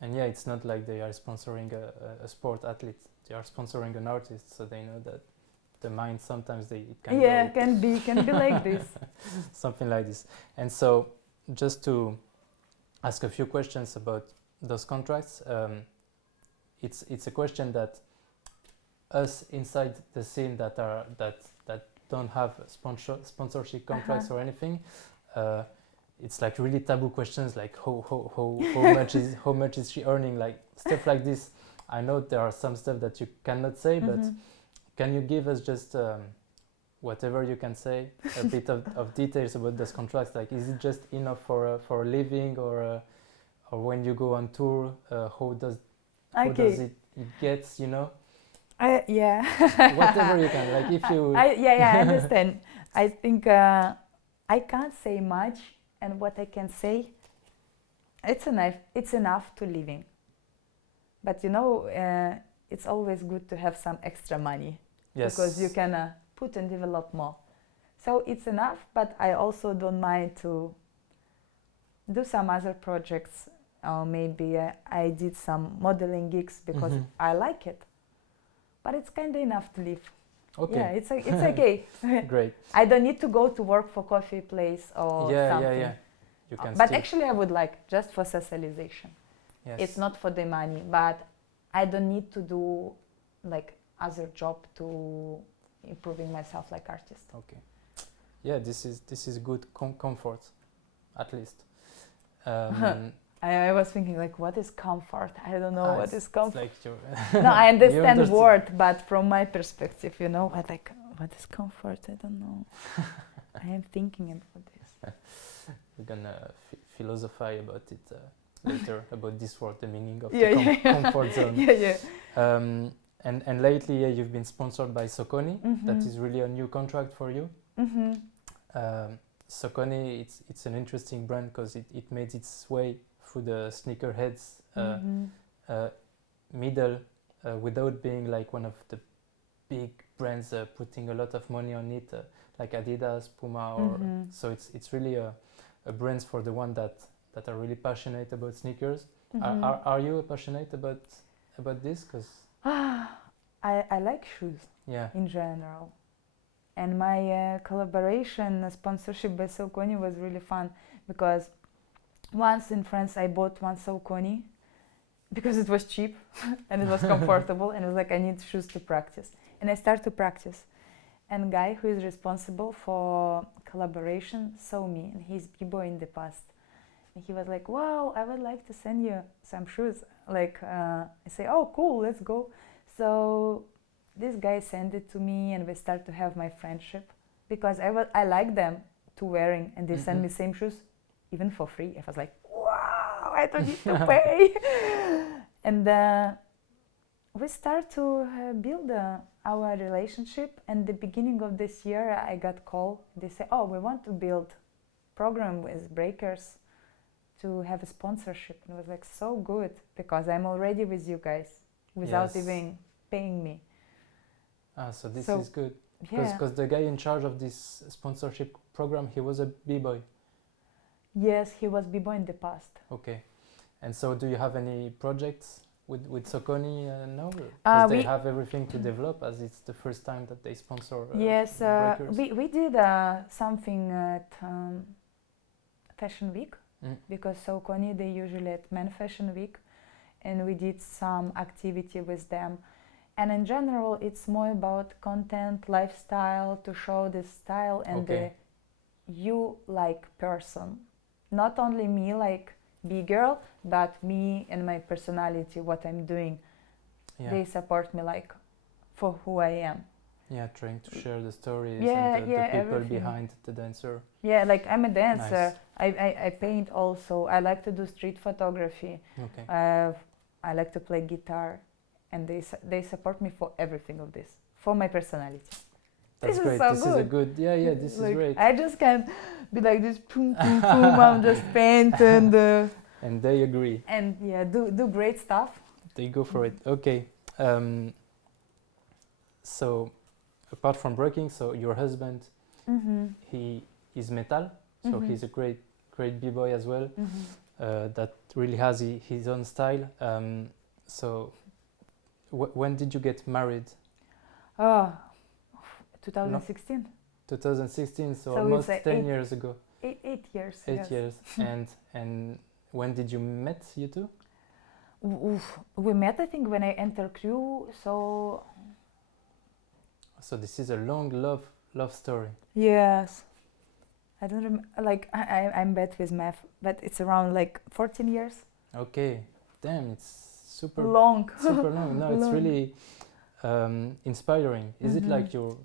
And yeah, it's not like they are sponsoring a sport athlete. They are sponsoring an artist, so they know that the mind sometimes it can can be like this. Something like this. And so, just to ask a few questions about those contracts, it's a question that us inside the scene that don't have sponsorship contracts or anything. It's like really taboo questions, like how much is she earning, like stuff like this. I know there are some stuff that you cannot say, but can you give us just whatever you can say, a bit of details about those contracts? Like, is it just enough for a living, or when you go on tour, how does it gets, you know? Whatever you can, like if you. I understand. I think I can't say much. And what I can say, it's enough to living. But you know, it's always good to have some extra money. Yes. Because you can put and develop more. So it's enough, but I also don't mind to do some other projects. Maybe I did some modeling gigs because I like it. But it's kind of enough to live. Okay. Yeah, it's okay. Great. I don't need to go to work for coffee place or something. Yeah. You can but actually, I would like just for socialization. Yes. It's not for the money, but I don't need to do like other job to improving myself like artist. Okay. Yeah, this is good comfort, at least. I was thinking like, what is comfort? I don't know what is comfort. Like no, I understand word, but from my perspective, you know, what is comfort? I don't know. I am thinking about this. We're gonna philosophize about it later, about this word, the meaning of the comfort zone. And lately, you've been sponsored by Soconi. That is really a new contract for you. Soconi, it's an interesting brand because it made its way through the sneakerheads middle without being like one of the big brands putting a lot of money on it, like Adidas, Puma, or so it's really a brand for the one that are really passionate about sneakers. Are you passionate about this? Cause I like shoes in general, and my collaboration sponsorship by Soconi was really fun because once in France I bought one Soconi because it was cheap and it was comfortable and it was like I need shoes to practice, and I started to practice, and guy who is responsible for collaboration saw me, and he's b-boy in the past, and he was like, wow, I would like to send you some shoes, like I say, oh cool, let's go. So this guy sent it to me and we start to have my friendship because I like them to wearing, and they send me same shoes even for free. I was like, wow, I don't need to pay. And we start to build our relationship. And the beginning of this year, I got call. They say, "Oh, we want to build program with breakers to have a sponsorship." And it was like so good because I'm already with you guys without even paying me. So this is good. Yeah. Because the guy in charge of this sponsorship program, he was a b-boy. Yes, he was b-boy in the past. Okay. And so do you have any projects with Soconi now? Because they have everything to develop, as it's the first time that they sponsor yes, breakers. we did something at Fashion Week, because Soconi, they usually at Men Fashion Week, and we did some activity with them. And in general, it's more about content, lifestyle, to show the style and the you like person. Not only me like big girl, but me and my personality, what I'm doing. Yeah. They support me like for who I am. Yeah, trying to share the stories and the people everything. behind the dancer. Yeah, like I'm a dancer. Nice. I paint also. I like to do street photography. Okay. I like to play guitar. And they support me for everything of this, for my personality. That's great. So this is a good, this like, is great. I just can't be like this, boom, boom, boom, I'm just paint and... and they agree. And do great stuff. They go for it. Okay. So, apart from breaking, so your husband, he is metal, so he's a great b-boy as well, that really has his own style. So, when did you get married? 2016. No? 2016, so almost 10 years ago. 8 years. 8 years. And when did you met, you two? We met, I think, when I entered crew, so this is a long love story. Yes. I don't remember, like, I'm bad with math, but it's around like 14 years. Okay. Damn, it's super long. Super long. No, it's really inspiring. Is it like do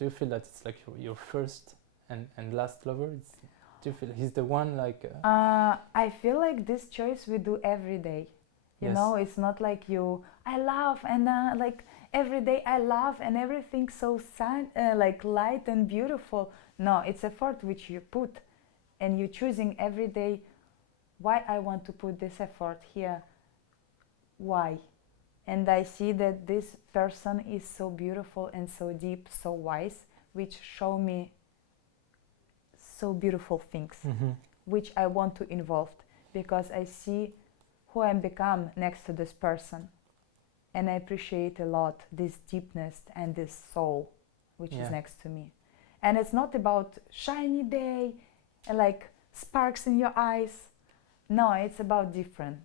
you feel that it's like your first and last lover? Do you feel he's the one like... I feel like this choice we do every day. You know, it's not like I love and like every day I love and everything so like light and beautiful. No, it's effort which you put, and you're choosing every day why I want to put this effort here. Why? And I see that this person is so beautiful and so deep, so wise, which show me so beautiful things, which I want to involve, because I see who I become next to this person. And I appreciate a lot this deepness and this soul which is next to me. And it's not about shiny day and like sparks in your eyes. No, it's about different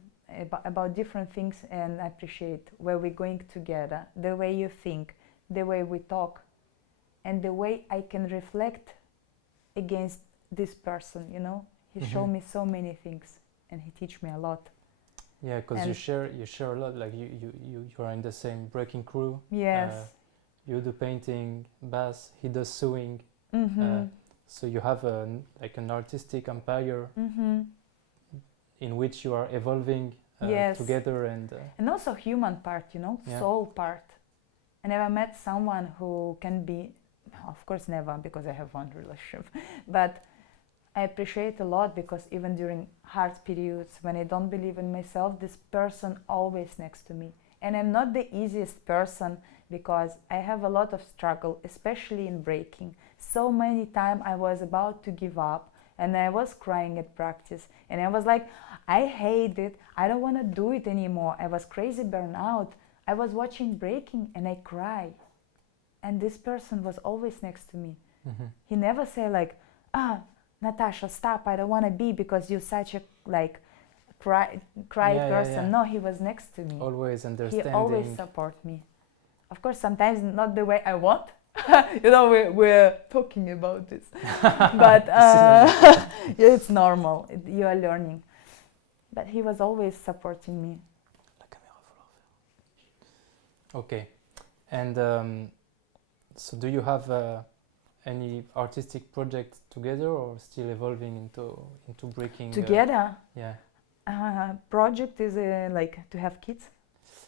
things, and I appreciate where we're going together, the way you think, the way we talk, and the way I can reflect against this person, you know. He showed me so many things, and he teach me a lot. Yeah, because you share a lot, like you are in the same breaking crew. Yes. You do painting, bass, he does sewing. So you have like an artistic empire in which you are evolving together, and also human part, you know, soul part. I never met someone who can be, of course never, because I have one relationship, but I appreciate a lot, because even during hard periods when I don't believe in myself, this person always next to me. And I'm not the easiest person, because I have a lot of struggle, especially in breaking. So many times I was about to give up, and I was crying at practice, and I was like, I hate it, I don't want to do it anymore. I was crazy burnout. I was watching breaking and I cry. And this person was always next to me. He never said like, Natasha, stop, I don't want to be, because you're such a like cry person. No, he was next to me. Always understanding. He always support me. Of course, sometimes not the way I want. You know, we're talking about this. But it's normal. You are learning. But he was always supporting me. Okay. And so do you have any artistic projects together, or still evolving into breaking? Together? Yeah. project is like to have kids.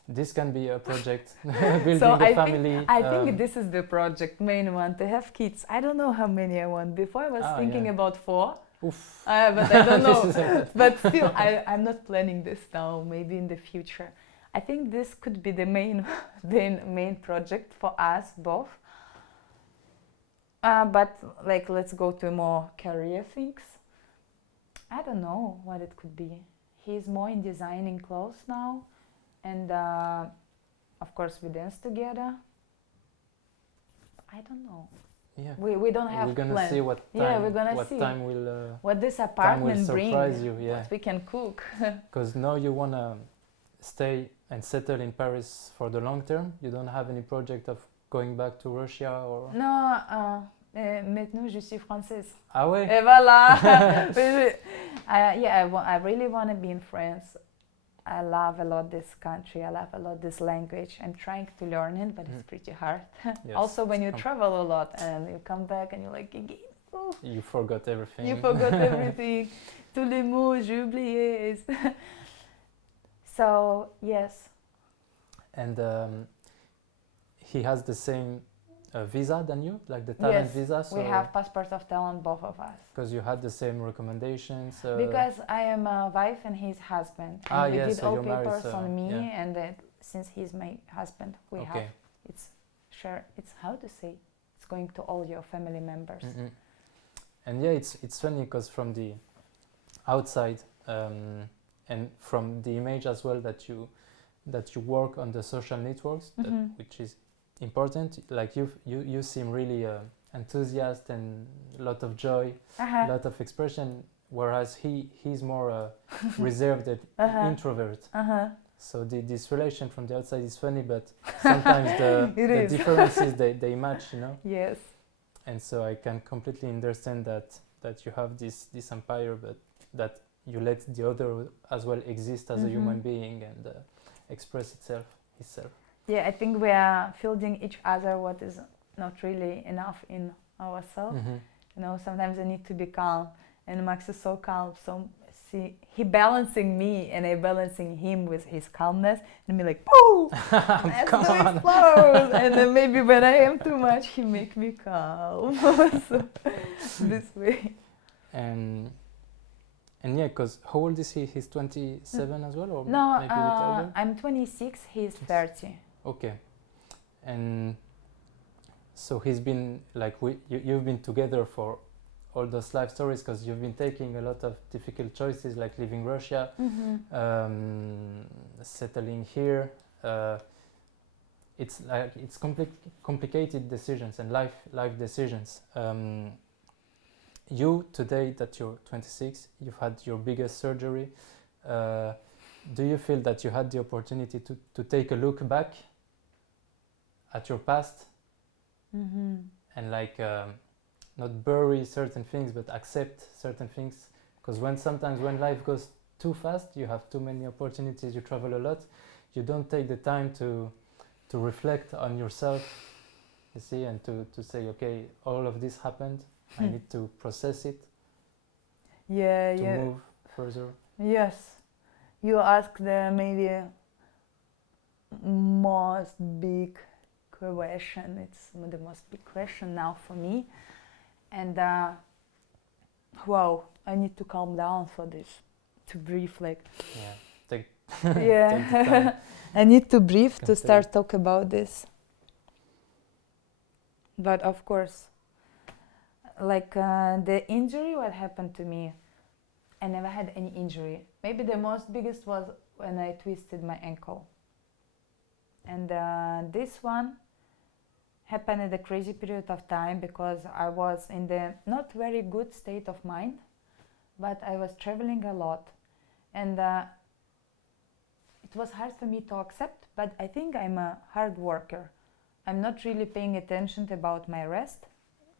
This can be a project, building So a family. I think this is the project, main one, to have kids. I don't know how many I want. Before I was thinking about 4. Oof. But I don't know. This is But still, I'm not planning this now. Maybe in the future. I think this could be the main project for us both. But like, let's go to more career things. I don't know what it could be. He's more in designing clothes now, and of course we dance together. I don't know. Yeah. We don't have We're gonna plan. see what time. Yeah, we're gonna what see time will. what this Time apartment will brings. surprise you. Yeah. What we can cook. Because now you wanna stay and settle in Paris for the long term. You don't have any project of going back to Russia or. Non, maintenant je suis française. Ah ouais. Et voilà. I really want to be in France. I love a lot this country. I love a lot this language. I'm trying to learn it, but it's pretty hard. Yes, Also, when you travel a lot and you come back and you're like, oh, you forgot everything. you forgot everything. Tous les mots, j'ai oublié. So, yes. And he has the same visa than you, like the talent Yes, visa. So we have passport of talent, both of us. because you had the same recommendations. Because I am a wife and his husband. And we yes, did so all you're married, papers so, on me, yeah. and since he's my husband, we have it's how to say, it's going to all your family members. Mm-hmm. And yeah, it's funny because from the outside and from the image as well that you work on the social networks, which is important. Like you seem really enthusiastic and a lot of joy, a lot of expression, whereas he's more reserved and introvert. So this relation from the outside is funny, but sometimes the differences they match, you know. Yes. And so I can completely understand that you have this empire, but that you let the other as well exist as a human being and express itself. Yeah, I think we are fielding each other what is not really enough in ourselves. You know, sometimes I need to be calm, and Max is so calm. So he balancing me, and I balancing him with his calmness, and me like, "Pooh, let's do explode!" And then maybe when I am too much, he make me calm. So, this way. And yeah, because how old is he? He's 27 as well, or no, maybe a bit older? I'm 26. He's 30. Okay, and so he's been like you've been together for all those life stories because you've been taking a lot of difficult choices, like leaving Russia, settling here. It's like complicated decisions and life decisions. You today that you're 26, you've had your biggest surgery. Do you feel that you had the opportunity to take a look back at your past and like not bury certain things but accept certain things? Because sometimes when life goes too fast, you have too many opportunities, you travel a lot, you don't take the time to reflect on yourself, you see, and to say, okay, all of this happened, I need to process it, to move further. Yes, you asked maybe most big question. It's the most big question now for me, and wow, I need to calm down for this, to breathe, like Take I need to breathe to start talk about this. But of course, like the injury, what happened to me, I never had any injury. Maybe the most biggest was when I twisted my ankle. And this one happened at a crazy period of time because I was in the not very good state of mind, but I was traveling a lot. And it was hard for me to accept, but I think I'm a hard worker. I'm not really paying attention about my rest,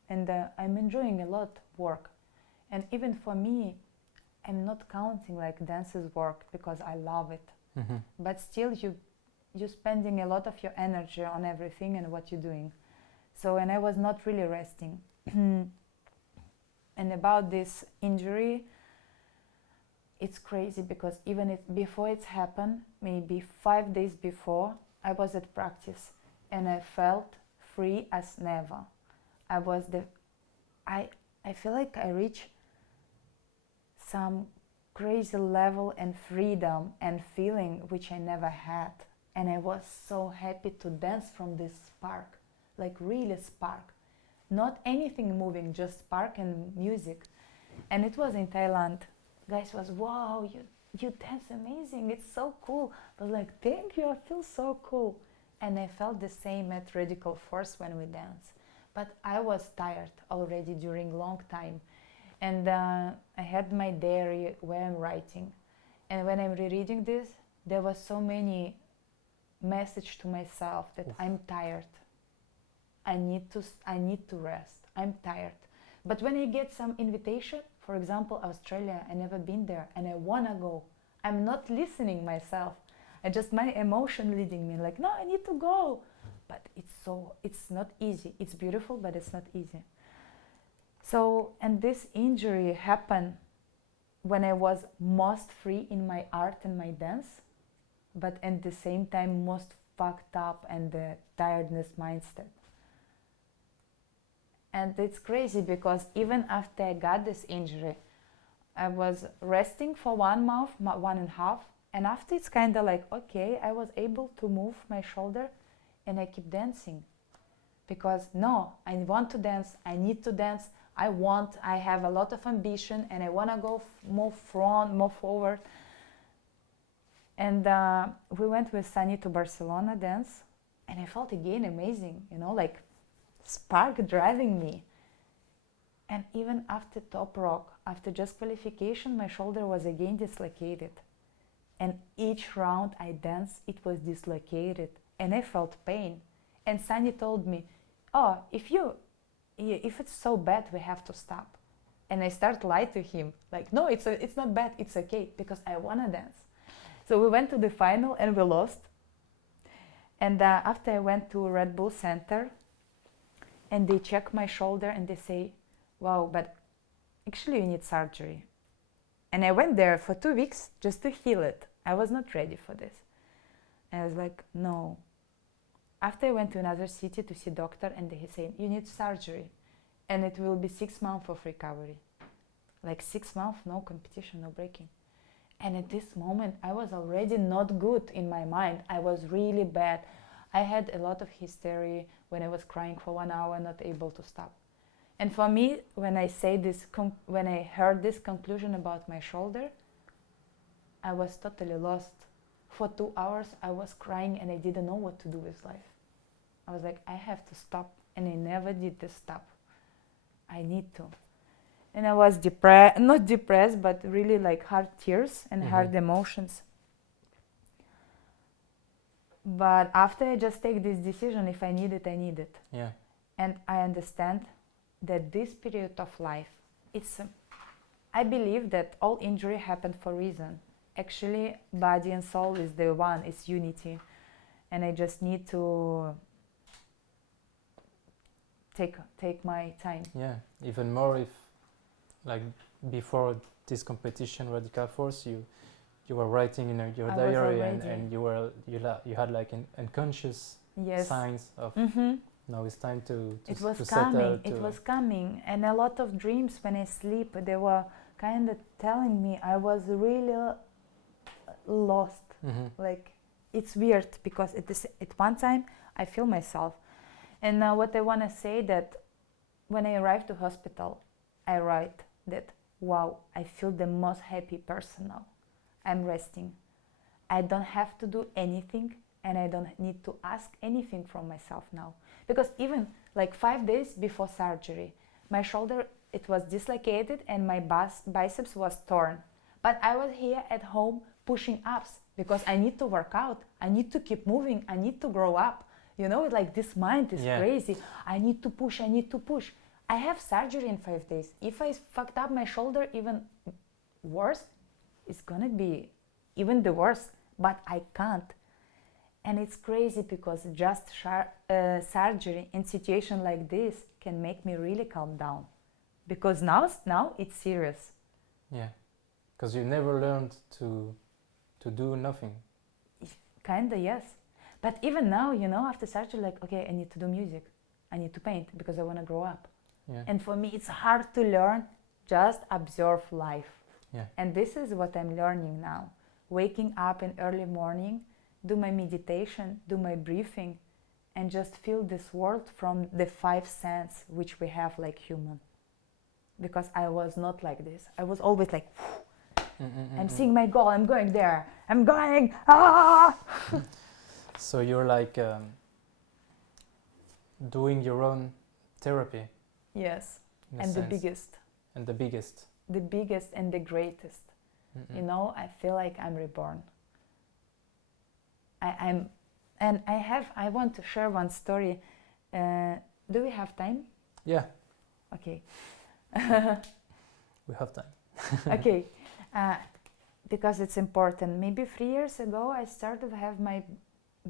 and I'm enjoying a lot work. And even for me, I'm not counting like dance's work because I love it. But still you're spending a lot of your energy on everything and what you're doing. So, and I was not really resting. And about this injury, it's crazy because even before it's happened, maybe 5 days before, I was at practice and I felt free as never. I feel like I reached some crazy level and freedom and feeling which I never had. And I was so happy to dance from this spark, like really spark. Not anything moving, just spark and music. And it was in Thailand. Guys was, wow, you dance amazing, it's so cool. I was like, thank you, I feel so cool. And I felt the same at Radical Force when we dance. But I was tired already during long time. And I had my diary where I'm writing. And when I'm rereading this, there was so many message to myself that I'm tired. I need to rest. I'm tired. But when I get some invitation, for example, Australia, I never been there and I wanna go. I'm not listening myself. My emotion leading me like, no, I need to go. But it's not easy. It's beautiful, but it's not easy. So, and this injury happened when I was most free in my art and my dance, but at the same time most fucked up and the tiredness mindset. And it's crazy because even after I got this injury, I was resting for 1 month, 1.5, and after it's kind of like, okay, I was able to move my shoulder and I keep dancing. Because no, I want to dance, I need to dance, I have a lot of ambition and I want to go move forward. And we went with Sunny to Barcelona dance and I felt again amazing, like spark driving me. And even after Top Rock, after just qualification, my shoulder was again dislocated. And each round I danced, it was dislocated and I felt pain. And Sunny told me, oh, if it's so bad, we have to stop. And I start lying to him, like, no, it's not bad, it's okay, because I wanna dance. So we went to the final and we lost. And after I went to Red Bull Center, and they check my shoulder and they say, wow, but actually you need surgery. And I went there for 2 weeks just to heal it. I was not ready for this. And I was like, no. After I went to another city to see doctor and he said, you need surgery. And it will be 6 months of recovery. Like 6 months, no competition, no breaking. And at this moment, I was already not good in my mind. I was really bad. I had a lot of hysteria when I was crying for 1 hour, not able to stop. And for me, when I heard this conclusion about my shoulder, I was totally lost. For 2 hours, I was crying and I didn't know what to do with life. I was like, I have to stop. And I never did this stop. I need to. And I was not depressed, but really like hard tears and hard emotions. But after I just take this decision, if I need it, I need it. Yeah. And I understand that this period of life, I believe that all injury happened for a reason. Actually, body and soul is the one, it's unity. And I just need to take my time. Yeah, even more if, like, before this competition, Radical Force, you were writing in your diary and you had like unconscious signs of now it's time to settle. It was coming, and a lot of dreams when I sleep, they were kind of telling me I was really lost. Like, it's weird because at one time I feel myself. And what I want to say that when I arrived to hospital, I write that, wow, I feel the most happy person now. I'm resting. I don't have to do anything and I don't need to ask anything from myself now. Because even like 5 days before surgery, my shoulder, it was dislocated and my biceps was torn. But I was here at home pushing ups because I need to work out. I need to keep moving. I need to grow up. Like this mind is crazy. I need to push. I have surgery in 5 days. If I fucked up my shoulder even worse, it's gonna be even the worst, but I can't. And it's crazy because just surgery in situation like this can make me really calm down. Because now it's serious. Yeah. Because you never learned to do nothing. Kinda, yes. But even now, you know, after surgery, like, okay, I need to do music. I need to paint because I want to grow up. Yeah. And for me, it's hard to learn, just observe life. Yeah. And this is what I'm learning now. Waking up in early morning, do my meditation, do my breathing, and just feel this world from the 5 senses which we have like human. Because I was not like this. I was always like, I'm seeing my goal, I'm going there, I'm going, ah! So you're like doing your own therapy. Yes, in a and the sense. biggest. And the biggest. The biggest and the greatest. You know, I feel like I'm reborn. I want to share one story. Do we have time? Yeah, Okay. we have time. Okay. Because it's important. Maybe 3 years ago, I started to have my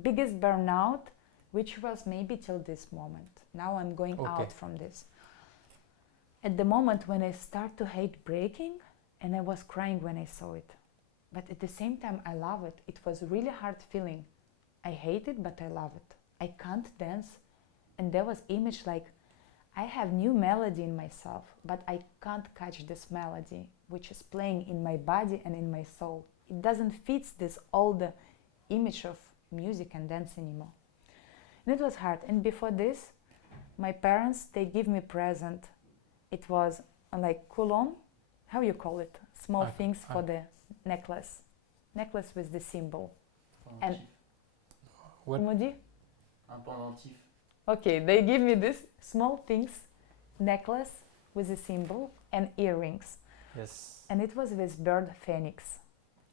biggest burnout, which was maybe till this moment. Now I'm going out from this. At the moment when I start to hate breaking, and I was crying when I saw it. But at the same time, I love it. It was really hard feeling. I hate it, but I love it. I can't dance. And there was image like, I have new melody in myself, but I can't catch this melody, which is playing in my body and in my soul. It doesn't fit this old image of music and dance anymore. And it was hard. And before this, my parents, they give me present. It was like coulon, how you call it? Small things for the necklace. Necklace with the symbol. And what? Maudit? Un pendentif. Okay, they give me this small things, necklace with a symbol and earrings. Yes. And it was with bird phoenix,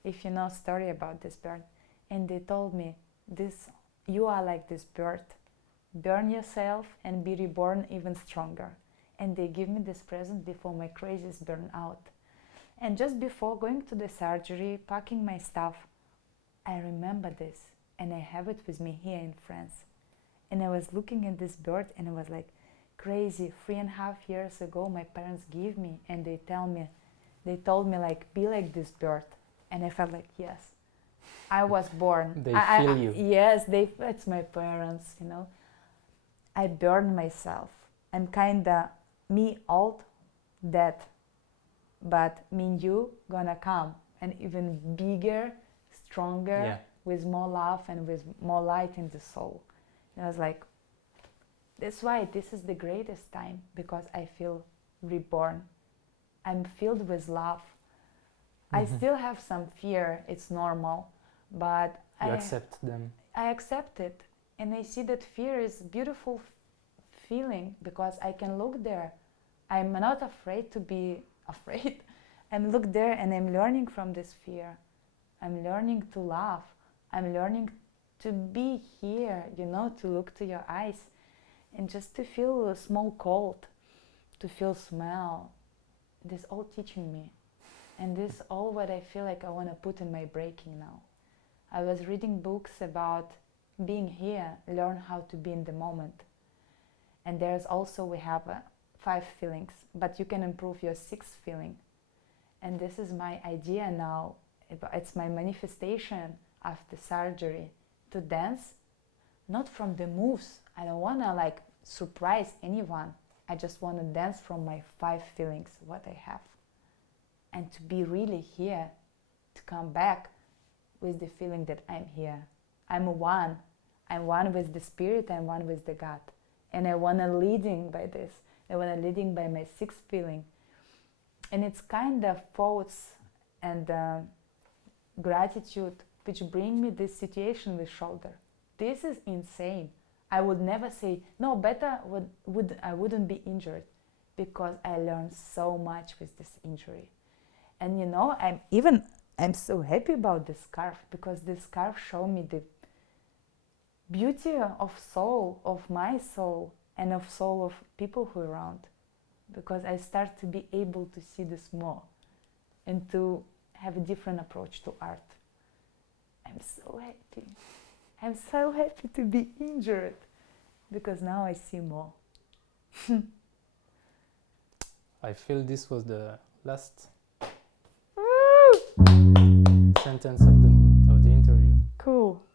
if you know story about this bird. And they told me, this, you are like this bird. Burn yourself and be reborn even stronger. And they give me this present before my craziest burnout. And just before going to the surgery, packing my stuff, I remember this. And I have it with me here in France. And I was looking at this bird and I was like, crazy, 3.5 years ago my parents gave me and they told me like, be like this bird. And I felt like, yes, I was born. They feel you. Yes, it's my parents, you know. I burned myself. I'm kinda me old, dead, but me new gonna come and even bigger, stronger, with more love and with more light in the soul. And I was like, that's why this is the greatest time, because I feel reborn. I'm filled with love. I still have some fear, it's normal, but you accept them. I accept it, and I see that fear is beautiful feeling because I can look there. I'm not afraid to be afraid. I'm look there and I'm learning from this fear. I'm learning to laugh. I'm learning to be here, you know, to look to your eyes and just to feel a small cold, to feel smell. This all teaching me. And this all what I feel like I want to put in my breaking now. I was reading books about being here, learn how to be in the moment. And there's also, we have 5 feelings, but you can improve your 6th feeling. And this is my idea now. It's my manifestation after surgery to dance, not from the moves. I don't want to like surprise anyone. I just want to dance from my 5 feelings, what I have. And to be really here, to come back with the feeling that I'm here. I'm one. I'm one with the spirit, I'm one with the God. And I want to leading by this. I want to leading by my 6th feeling. And it's kind of thoughts and gratitude which bring me this situation with shoulder. This is insane. I would never say, no, better I wouldn't be injured, because I learned so much with this injury. And you know, I'm so happy about this scarf, because this scarf showed me the beauty of soul, of my soul, and of soul of people who are around. Because I start to be able to see this more and to have a different approach to art. I'm so happy. I'm so happy to be injured, because now I see more. I feel this was the last Woo! sentence of the interview. Cool.